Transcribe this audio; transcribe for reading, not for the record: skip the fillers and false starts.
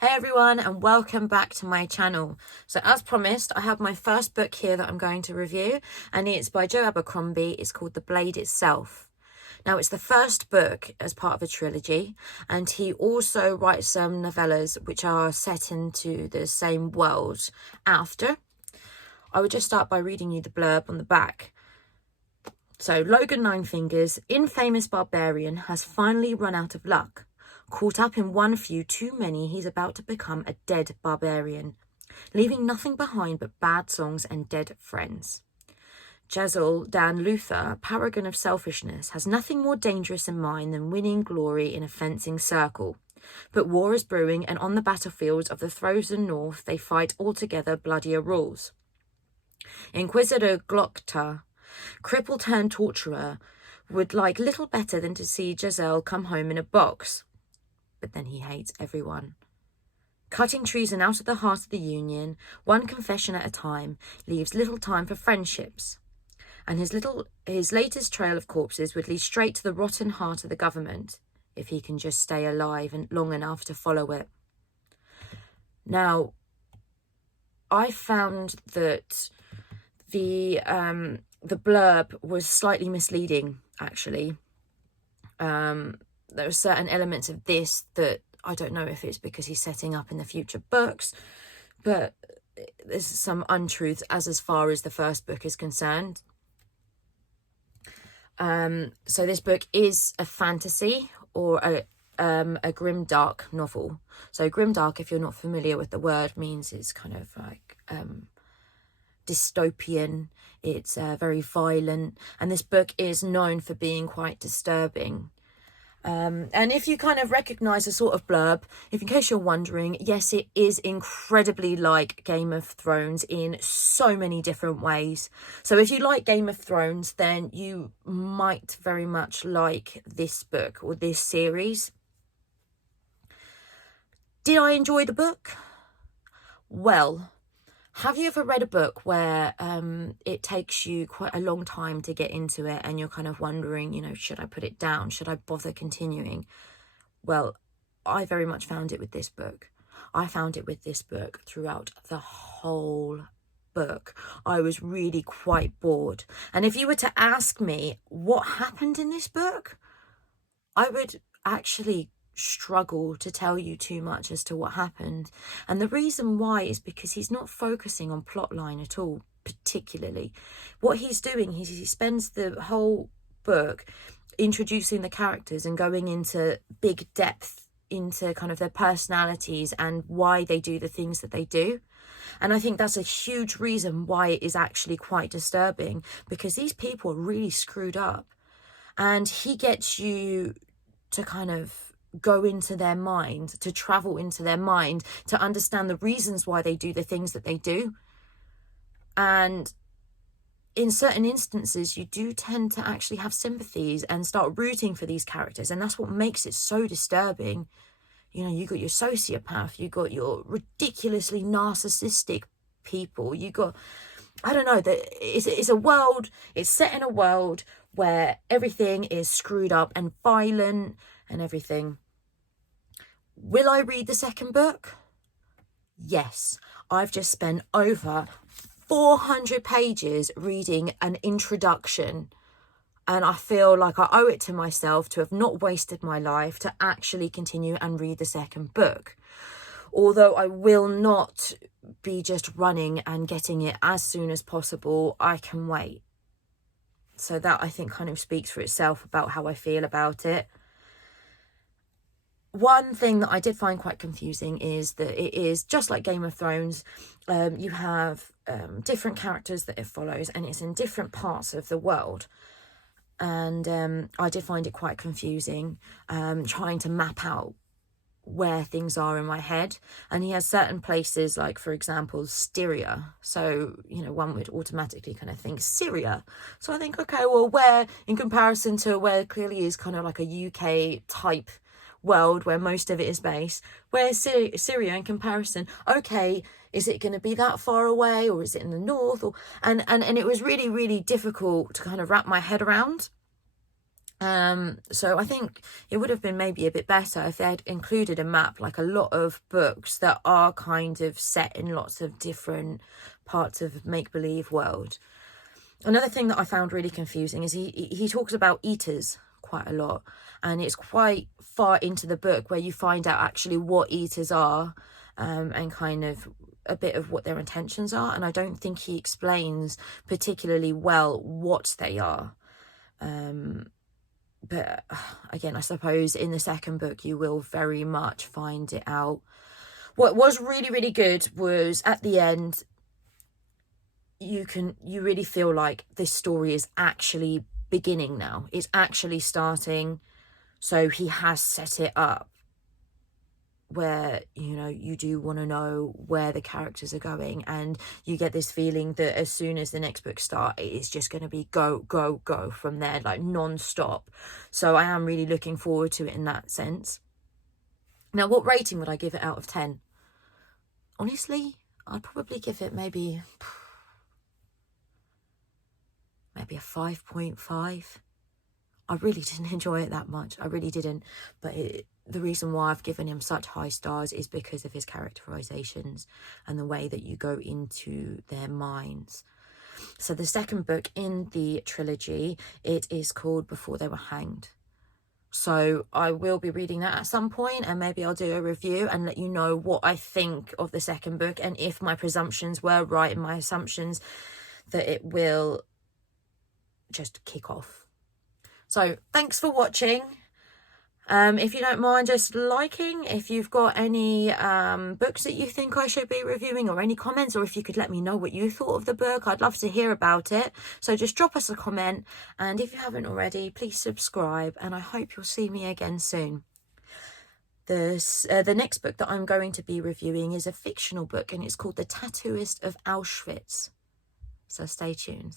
Hey everyone, and welcome back to my channel. So as promised, I have my first book here that I'm going to review, and it's by Joe Abercrombie. It's called The Blade Itself. Now, it's the first book as part of a trilogy, and he also writes some novellas which are set into the same world after. I would just start by reading you the blurb on the back. So, Logan Ninefingers, infamous barbarian, has finally run out of luck. Caught up in one feud too many, he's about to become a dead barbarian, leaving nothing behind but bad songs and dead friends. Jezal Dan Luther, paragon of selfishness, has nothing more dangerous in mind than winning glory in a fencing circle. But war is brewing, and on the battlefields of the frozen north, they fight altogether bloodier rules. Inquisitor Glockta, cripple turned torturer, would like little better than to see Jezal come home in a box. But then he hates everyone. Cutting treason out of the heart of the Union, one confession at a time, leaves little time for friendships. And his latest trail of corpses would lead straight to the rotten heart of the government, if he can just stay alive and long enough to follow it. Now, I found that the blurb was slightly misleading, actually. There are certain elements of this that I don't know if it's because he's setting up in the future books, but there's some untruths as far as the first book is concerned. So this book is a fantasy or a grimdark novel. So grimdark, if you're not familiar with the word, means it's kind of like dystopian. It's very violent, and this book is known for being quite disturbing. And if you kind of recognise a sort of blurb, if in case you're wondering, yes, it is incredibly like Game of Thrones in so many different ways. So if you like Game of Thrones, then you might very much like this book or this series. Did I enjoy the book? Well, have you ever read a book where it takes you quite a long time to get into it and you're kind of wondering, should I put it down? Should I bother continuing? Well, I very much found it with this book. I found it with this book throughout the whole book. I was really quite bored. And if you were to ask me what happened in this book, I would actually struggle to tell you too much as to what happened. And the reason why is because he's not focusing on plotline at all, particularly. What he's doing, he spends the whole book introducing the characters and going into big depth into kind of their personalities and why they do the things that they do. And I think that's a huge reason why it is actually quite disturbing, because these people are really screwed up. And he gets you to kind of go into their mind, to travel into their mind, to understand the reasons why they do the things that they do. And in certain instances, you do tend to actually have sympathies and start rooting for these characters. And that's what makes it so disturbing. You got your sociopath, you got your ridiculously narcissistic people, you got, I don't know, it's a world, it's set in a world where everything is screwed up and violent and everything. Will I read the second book? Yes. I've just spent over 400 pages reading an introduction, and I feel like I owe it to myself to have not wasted my life to actually continue and read the second book. Although I will not be just running and getting it as soon as possible, I can wait. So that, I think, kind of speaks for itself about how I feel about it. One thing that I did find quite confusing is that it is just like Game of Thrones. You have different characters that it follows, and it's in different parts of the world. And I did find it quite confusing, trying to map out where things are in my head. And he has certain places, like, for example, Styria. So, one would automatically kind of think Syria. So I think, okay, well, where, in comparison to where clearly is kind of like a UK type world where most of it is based, where's Syria in comparison? Okay, is it going to be that far away, or is it in the north? And it was really, really difficult to kind of wrap my head around. So I think it would have been maybe a bit better if they'd included a map, like a lot of books that are kind of set in lots of different parts of make-believe world. Another thing that I found really confusing is he talks about eaters quite a lot, and it's quite far into the book where you find out actually what eaters are, and kind of a bit of what their intentions are, and I don't think he explains particularly well what they are. But again, I suppose in the second book you will very much find it out. What was really, really good was at the end, you really feel like this story is actually beginning now. It's actually starting. So he has set it up where, you know, you do want to know where the characters are going, and you get this feeling that as soon as the next book starts, it's just going to be go, go, go from there, like non-stop. So I am really looking forward to it in that sense. Now, what rating would I give it out of 10? Honestly, I'd probably give it maybe a 5.5. I really didn't enjoy it that much. I really didn't. But the reason why I've given him such high stars is because of his characterizations and the way that you go into their minds. So the second book in the trilogy, it is called Before They Were Hanged. So I will be reading that at some point, and maybe I'll do a review and let you know what I think of the second book, and if my presumptions were right and my assumptions that it will just kick off. So thanks for watching. If you don't mind just liking, if you've got any books that you think I should be reviewing, or any comments, or if you could let me know what you thought of the book, I'd love to hear about it. So just drop us a comment, and if you haven't already, please subscribe, and I hope you'll see me again soon. The next book that I'm going to be reviewing is a fictional book, and it's called The Tattooist of Auschwitz. So stay tuned.